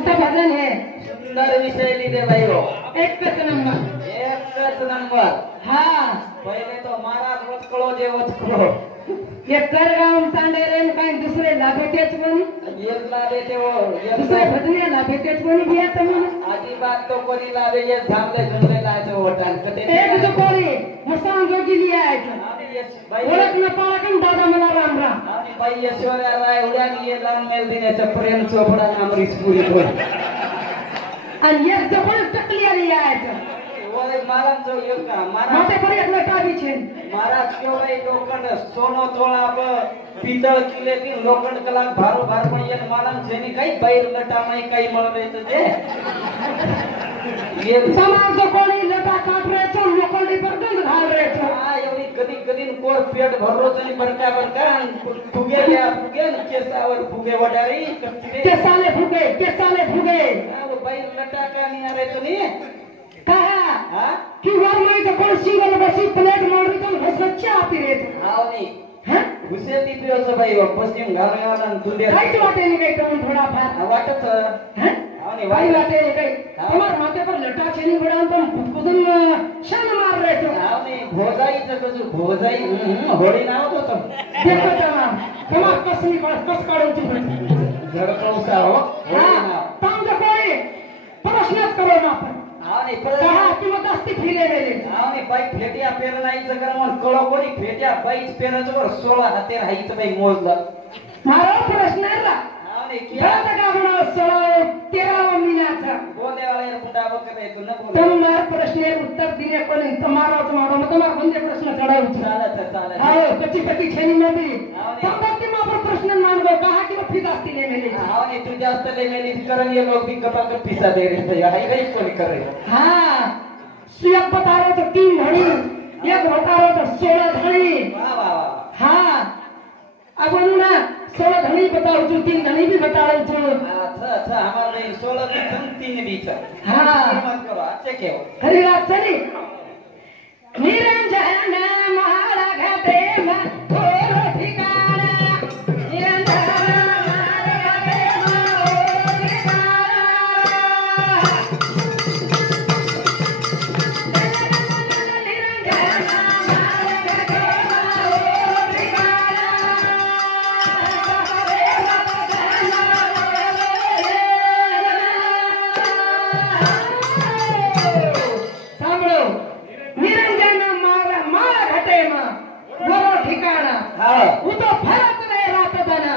मस्त भजन है, सुंदर विषय लिहिले भाई हो. एकच नंबर. एकच नंबर. हा पहिले तो महाराज वचकळो जे वचकळो. ये करगाव तांडेरे काही दुसरे लाभेतेच पण एक लाभे ते हो. दुसरे भजने लाभेतेच पण घ्या तुम्ही. अजिबात तो कोणी लाभे ये थांबले झुंबले लायचं होटान कधी. एक जो कोणी मसान जोगी लिहायचं. आणि यश बाई ओळख न पाळकन दादा मला राम राम. आणि बाई यशोर्या राय उड्यान ये लान मेल दिण्याच्या प्रेम चोपडा नामरीस पुरी होय. आणि एक जो पण टकलिया लिहायचं. ओय महाराज जो एक का महाराज माते पर एक लटावी छे. महाराज केवढे लोखंड सोनो तोळा पितळ किले ती लोखंड कला भारो भार पण ये महाराज जेनी काही बैर लटा नाही काही म्हणत ते ये समाज जो कोणी लटा काट रेचो लोखंडी पर गंध घाल रेचो. हा एवढी कधी कधी कोर पेट भरलो तरी बरका बरका फुगे या फुगे केसावर फुगे वडारी के साले फुगे बैर लटा का नाही अरे तुम्ही कहा हा कि वर में जो कोण सिंगल बसी प्लेट मारी तो हसच्चा आती रेत. हाव नाही हां घुसे ती पिओस बाई पश्चिम घालवाला दुधे काहीच वाटे नाही काही करून थोडा फार वाटत हां हाव नाही वाई वाई वाटे नाही काही. तुम्हार माथे पर लटा छेनी बडान पण खुदन शान मार रेत. हाव नाही भोजाईचं कसं भोजाई होळी नाव होतं. देखो तुम्हार कसली कस काढूची पडते झडकवसा हो होळी नाव. काम जो कोणी प्रश्नच करो ना आपण. हाव नाही परत कहा तुम दस्ती फिले मेले. हाव नाही बाई फेट्या पेरणाईचं कर मग कळो कोणी फेट्या बाईच पेराचं वर 16 हाते राहायचं बाई मोजलं. मारो प्रश्न रा हाव नाही की बड़ा का बड़ा 16 13 महिन्याचा बोलेवाळे पुटा बघायचं न बोल. तुम्हार प्रश्नेर उत्तर दिले कोणी तुम्हारा तुम्हार कोणते प्रश्न चढावचे. चालत हाव कच्ची कच्ची छेनी मध्ये तंबाखू मापर प्रश्न मांडो कहा कि फित असतील मेले. हाव नाही तू जास्त लय मेली करण ये लोक भी गपा कर पिसा दे रे हाय काही कोणी करे. हां सुयक बतारो तो 3 धणी एक बतारो तो 16 धणी. वाह वाह वाह. हां अब ना 16 धणी बताओ जो 3 धणी भी बताओ जो. अच्छा हमारे 16 की 3 बीच. हां मत करो अच्छे के हो. हरी रात चली निरंजन महारा घाटे में थोरो ठिकाना. निरंजन महारा घाटे में थोरो ठिकाना. निरंजन महारा घाटे में थोरो ठिकाना. सांभळो निरंजन मारा घाटे में थोरो ठिकाना. हां वो तो फरक रहे रात दना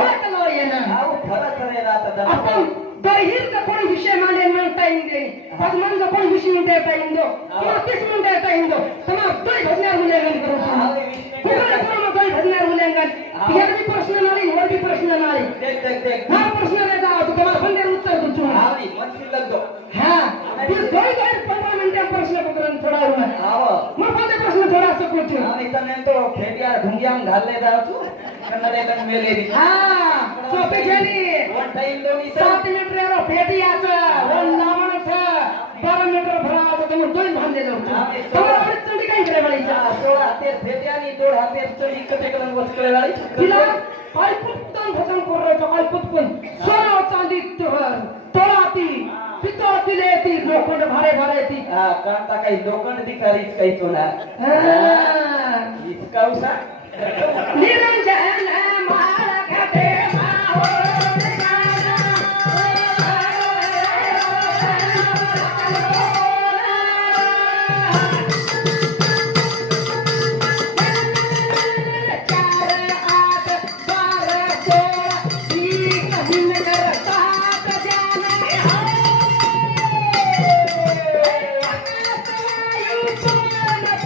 ओळखलो येना. हाव फरक रे रात दा. आपण दहीर का कोण विषय मांडे मन टाइम दे पण मन का कोण विषय म्हणते टाइम दो किंवा 30 म्हणते टाइम दो तमा दोय भजनार मूल्यांकन करू. कोण कोण दोय भजनार मूल्यांकन यार भी प्रश्न नाही वर भी प्रश्न नाही. देख हा प्रश्न रे जाव तू तुम्हाला बंदर उत्तर दूचू. हाव नाही मन शिल्लक दो. हां तू दोय 15 मिनिटं प्रश्न पकडून थोडा रुमा. हाव मग कोणते प्रश्न थोडा सकूच. आणि तने तो फेटिया ढुंगिया घालले दा तू कन्नडे कन मेलेली. हां सोपी झाली. वन टाइम दोनी 7 मीटर फेटियाचं वन लावणचं 12 मीटर भरावं तुम्ही दोन बांधले जाऊ. तुम्हाला चंडी काय करे बळीचा 16 हाते फेटिया आणि 2 हाते चढी कते कन वसकळे वाली. तिला अल्पुतन भजन करतो अल्पुतन सोना चांदी तोळाती पितळाती लेती लोखंड भारे ती. हा कांता काही लोखंड दिकारीच काही तोना. इतका उसा निरंजन मारा घाटे माहो ठिकाना.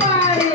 पाणी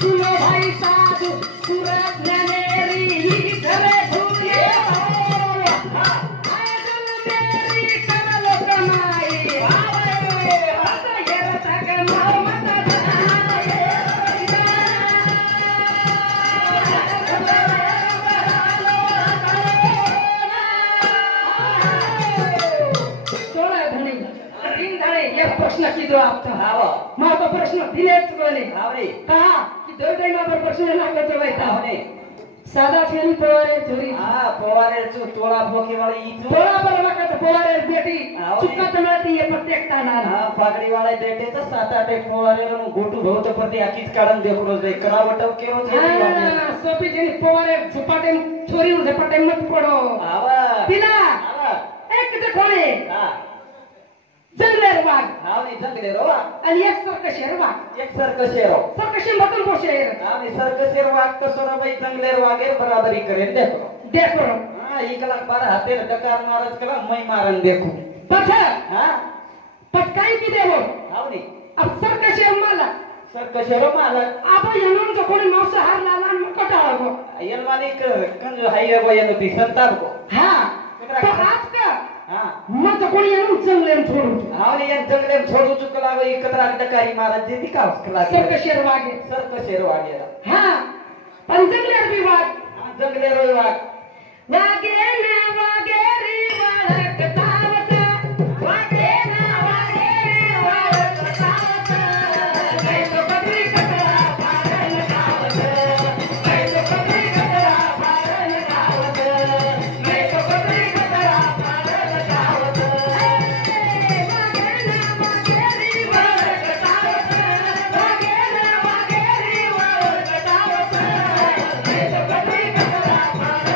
सुनो भाई साधु सूरत मेरी घरे भूले आयदल मेरी करलो कमाई आता येर तक माओ मत प्रश्न कीधो आपका मातो प्रश्न दिलेच कोणी कहा की दोय मातो प्रश्न लागतो वैता सादा छेनी पोवारे छोरी पोवारे तोळा पोके वाली ईचू तोळा बरवाका पोवारे बेटी चुक्का तमाती ये प्रत्येक ताना पागडी वाले बेटे तो 7-8 पोवारे नु गोटू बहुत प्रति आकीच काढन देखलो जे करावटव केरो छे सोपी जेनी पोवारे झुपाटे छोरी नु झपाटे मत पडो आवा तिला एक जे कोणी जंगलेर वाघ हावनी जंगलेरो आणि एक सरकशेर वाघ एक सरकशेरो सरकशेर बटन पोशेर हावनी सरकशेर वाघ कसोरा बाई जंगलेर वाघेर बराबरी करेन देखो देखो इकला 12 हाते डकार मारत कला मै मारन देखो पछा हां पटकाई की देवो हावनी अब सरकशेर माला सरकशेरो मालक आप यनोन जो कोणी मांसाहार लालान कटाळगो यनवानी कंज हाईवे गो यनो ती संताप को हां तो आज का हां मत कोणी यनोन जंगलेम छोडू हावनी यन जंगलेम छोडू चुकला गो एकत्र डकारी मारत जे ती का उसकला सरकशेर वागे सरकशेर वागेरा हां पण जंगलेर भी वाग जंगलेरो वाग वागे ना वागे रे वाळक तावत वागे ना वागे रे वाळक तावत काय तो बद्री कटरा फाडन तावत काय तो बद्री कटरा फाडन तावत काय तो बद्री कटरा फाडन तावत वागे ना वागे रे वाळक तावत वागे ना वागे रे वाळक तावत काय तो बद्री कटरा फाडन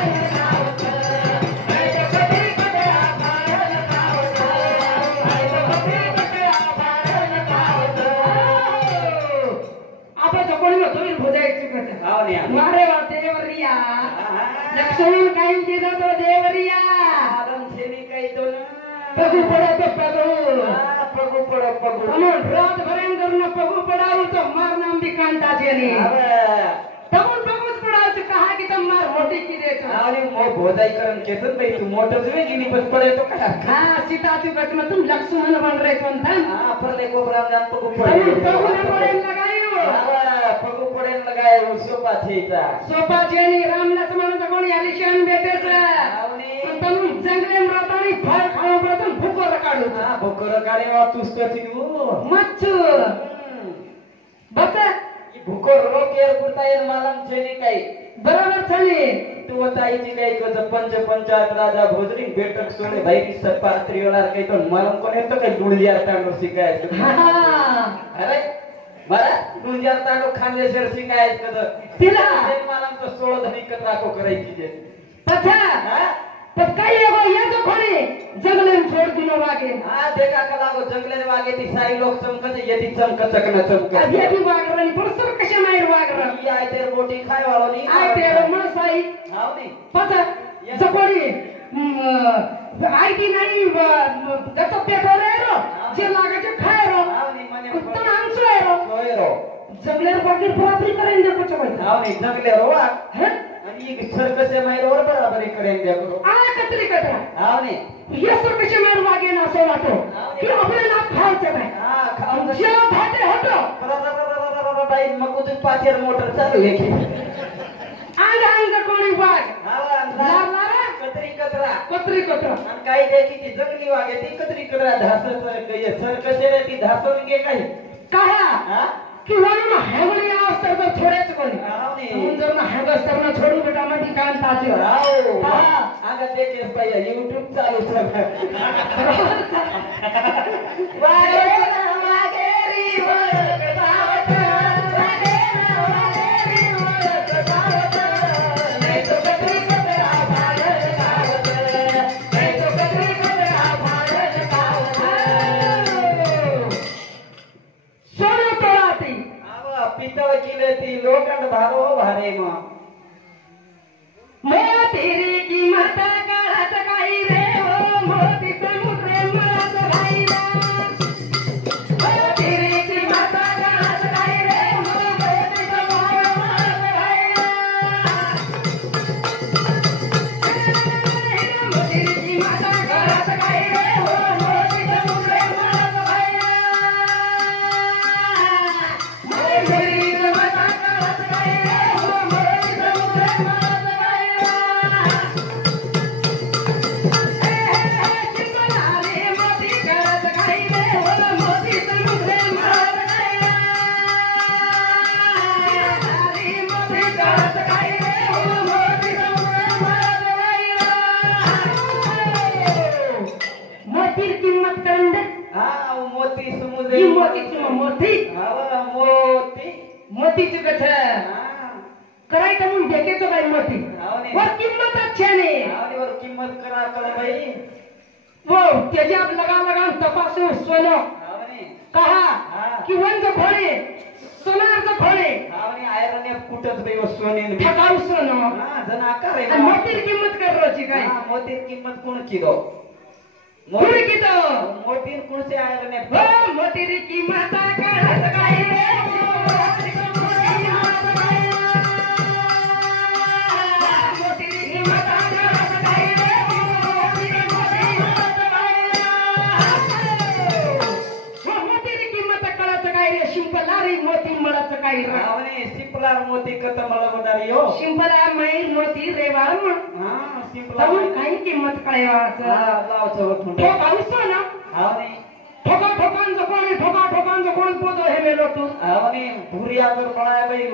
मारे वा देवरिया लक्ष्मण काही केलं तो देवरिया पगू पडो तो पगू तमन रात भरेन करून पगू पडाऊ तो मार नाम भी कांताचे ने तमन पगूच पडाऊ कहा की तुम मार मोटी की दे तो अरे मो भोदाई करन केसन भाई तू मोटो जुवे गिनी बस पडे तो का हां सीता तू घटना तुम लक्ष्मण बन रहे कोण था हां पर लेको ब्राह्मण जान पगू पडे पगू ने पडे लगायो पगू पडे लगाय सोपा थेचा सोपा जेनी राम लक्ष्मण तो कोणी आलिशान बेटेचा आवनी तुम जंगले में रातानी फळ खाओ बरतन भूको रकाडू हां भूको रकाडे वा तुस कथी मच्छु बता भूको रोकेर पुरतायन मालम छेनी काही बरोबर छली तू ताईची काही कज पंचायत राजा भोजरी बेटक सोडे भाई की सपात्री वाला काही तो मालम कोने तो काही दुळिया तांडो शिकायत हां अरे मारा दुळिया तांडो खानदेशर शिकायत कद तिला मालम तो 16 धनी कतरा को करायची जे पछा हां पर काही एगो ये तो कोणी जंगले में छोड़ दिनो वागे हां देखा कला को जंगले वागे ती सारी लोग चमकत यदि चमकत न चमकत अब ये भी वागरनी परसर कशे मायर वागर ये आय तेर बोटी खाय वालो नी आय तेर मनसाई हाव नी पछा जकोडी आईटी नाही दत्त पेपर रो जे लागाचे खाय रो हाव नी मने कुत्ता आंसो रो होय रो जंगले वागे बराबरी करेन दे कुछ भाई हाव नी जंगले रो हैं आणि एक सर्कस मायर और बराबरी करेन दे करो आ कतरी कतरा हाव नी ये सर्कस मायर वागे ना सो वाटो कि आपले ना खायचं नाही हां खाऊन जे भाटे होतो बाई मकुद पाचेर मोटर चालू आहे की अंग कोणी वाग हावा लारा कतरी कतरा कतरी कतरा आणि काही देखी ती जंगली वागे ती कतरी कतरा धासर सर्कस रे ती धासर गे काही कहा हां कि वरून हेवली अवस्था तो छोडेच कोणी हाव नी जर ना हेवस्तर ना छोडू बेटा मधी कान ताचे हाव कहा आगा देखेस बाई YouTube चालू सगळं वागे ना वागे री वळक तावत वागे ना वागे री वळक तावत नाही तो कतरी कतरा फाडत तावत नाही तो कतरी कतरा फाडत तावत सोनो तोळाती आवा पितळ किले ती लोखंड भारो भारे मग मोतीरी किंमत काळात काही रे हो मोती समुद्र मळात राहिला मोतीरी किंमत काळात काही रे हो मोती समुद्र मोती समुद्र ही मोतीची मोती हा मोती मोतीची कथ हा करायचं म्हणून देखेचं बाई मोती हावने वर किंमत अच्छाने वर किंमत करा कर बाई वो त्याच्यात लगा तपासू सोनं हावने कहा की वंज खोळे सोनारचं खोळे हावने आयरन कुठच बाई सोने ठकाऊ सोनं हा जण आकार आहे आणि मोतीची किंमत कररोची काय मोती किंमत कोण किलो कोणी कितो मोती कोणचे आयरन हो मोतीची किंमत कळत काय रे मोती मळाचं काही हावने सिंपलार मोती कत मला बनारियो शिंपला मयूर मोती रेवाळ हा सिंपलार तमुन काही किंमत कळेवाचं लावचं वठून ठोकावसो ना हावने ठोकांचं कोण पोतो हे मेलो तू हावने भुरी आगर पळाय बाई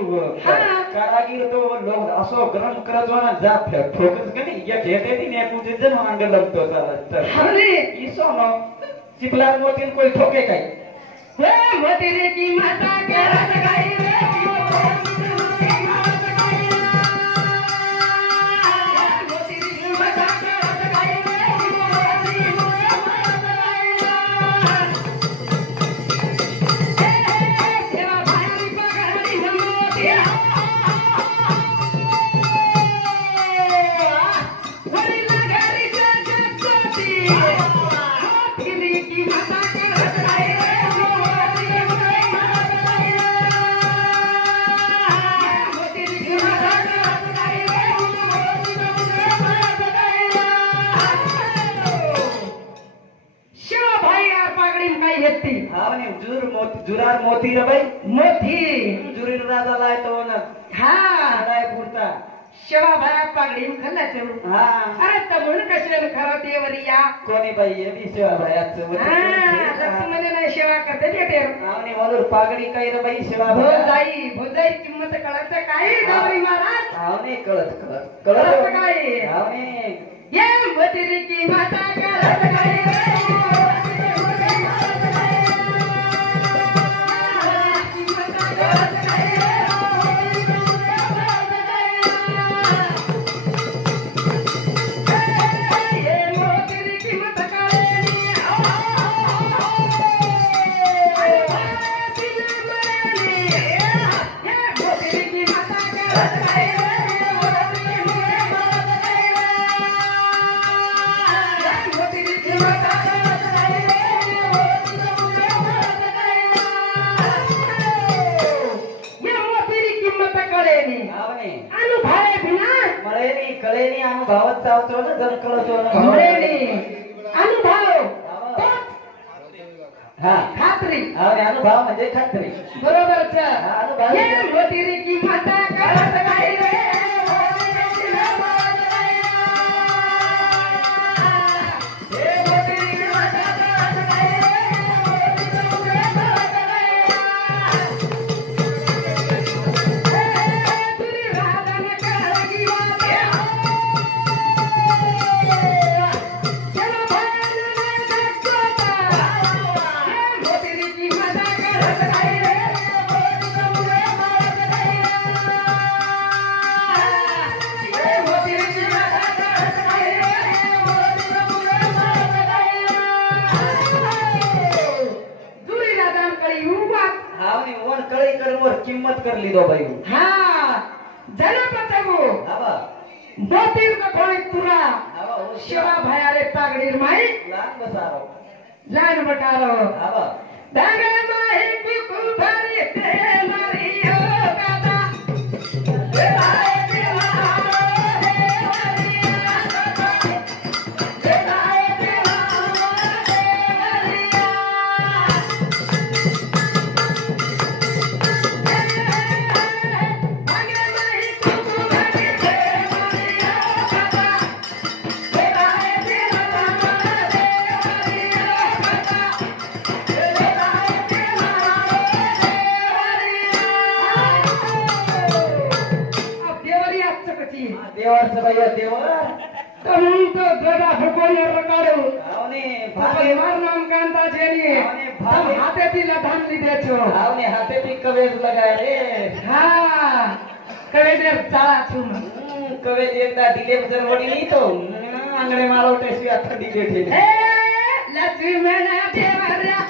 हा. कारागीर तो लोक असो गरम करत ना जा ठोकच का नाही एक हेते ती ने तुझे जण मांड लागतो तर हावने इसो नो सिंपलार मोती कोई ठोके काय हे मोती रे की माता करत काही रे जुरार मोती रे बाई मोती जुरीर राजा लाय तो ना हा लाय पुरता शेवा भाया पागडी खल्लाच हा अरे तमुन कशाला खरा देवरिया कोणी बाई हे बी सेवा भायाचं लक्ष्मण नाही सेवा करते ते आणि म्हणून पागडी काही रे बाई सेवा भोजाई किंमत कळत काय गौरी महाराज हावने कळत कळत काय हावने ये मोती की माता कळत काय कळेनी अनुभवात चावतो ना जर कळतो ना अनुभव हा खात्री अनुभव म्हणजे खात्री बरोबरच अनुभव मोती की माता कळत काय रे किंमत करली दो बाई हा जरा पतगो आबा मोतीर का कोणी तुरा आबा शिवा भयाले पागडीर माई लान बसारो लान बटारो आबा दागे माही कुकु भरी ते मारियो कादा ए भाई दिला देवाचं बाई देवा તમું તો ગડા ભકોને રકાડો આવને ભાઈ માર નામ કાંતા છે ની આવને ભાઈ હાથેથી લધાન લીધે છો આવને હાથેથી કવેજ લગાય રે હા કવેજે ચાળા છું કવેજ એકદા ઢીલે બજર વડી નહીં તો આંગણે મારો ટેસી આ ઠંડી બેઠી હે લક્ષ્મણ દેવરા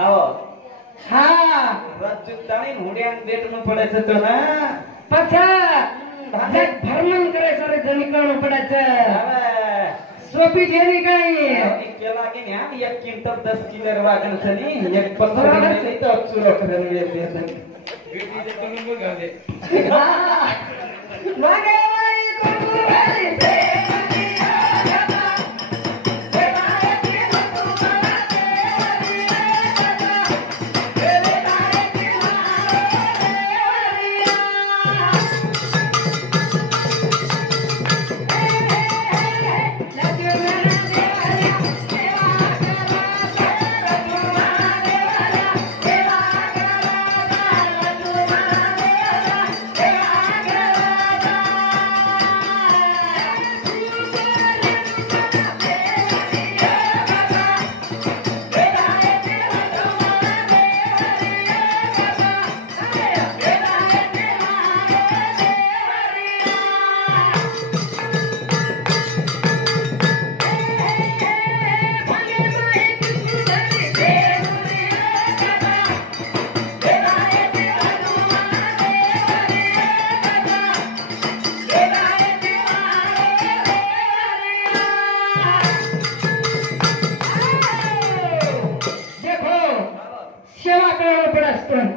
આવો હા રજુ તાણી હુડિયાન બેટનું પડે છે તો ના પછા જે ભરમણ કરે સરે જનિકણો પડે છે હવે સોપી જેની કઈ કેલા કે ને આમ 1 ક્વિન્ટલ 10 કિલો વાગણ છે ની એક પથ્થર નહીં તો અક્ષરો કરે ને બે બેટી જે તમે બોલ ગાલે હા વાગે વાય કોકુ વાલી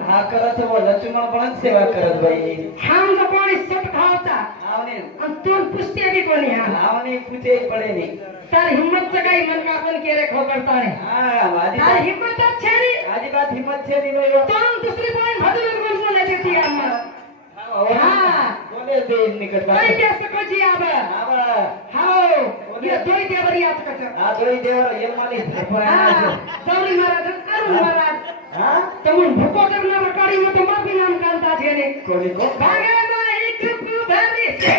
હા કરે છે વો લક્ષ્મણ પણ સેવા કરે ભાઈ हम तो कोणी सट खावता આવને आणि तू पुसते बी कोणी हा આવને પૂછે પડે નહીં तार हिम्मत से काही मन का आपण केरे खोकरता रे હા મારી तार हिम्मत छे नी આજી બાત હિંમત છે ની ભાઈ तो हम दूसरी कोणी भजन कोण बोले देती अम्मा હા બોલે દે નિકટ काही के सको जी आब આવા हाओ ये दोई देवरी आज कच આ દોઈ દેવર એમ માની પણ हा गौरी महाराज अरुण महाराज હા तमुन भूको करना रकाड़ी में तो माफी नाम कांता छे ने કોની કો भागे में एक कुबरी से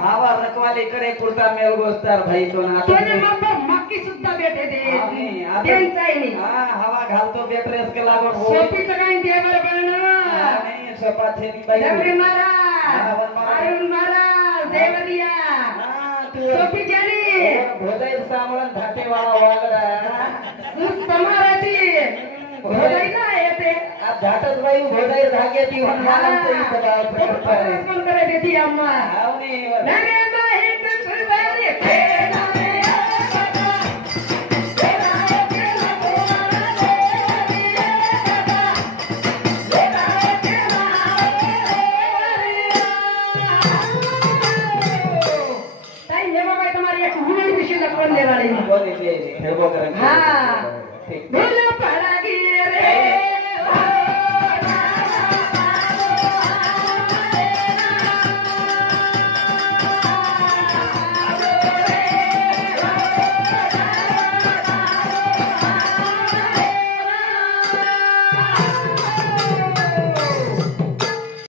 આવા રખવાલી કરે પૂરતા મેલ ગોસ્તાર ભાઈ તો ના तोने मापर मक्की सुद्धा भेटे दे त्यांचाही नाही હા હવા ઘાલતો બેટરેસ કે लागण हो सोपी तर काही देवर बनना નહીં સપા છે ની ભાઈ देवरी महाराज अरुण महाराज देवरिया હા તું सोपी जानी ભોદાઈ સામળન ધાટે વાળા વાગડા समाराती भोजाई ना येते આ ધાટત ભાઈ ભોદાઈ ભાગે તી વન વાળા સહી સગા પડતા રે कोण करे देती अम्मा આવને लगे माहित सुवारी फेना બોલી દે હેવો કરે હા બોલો પડા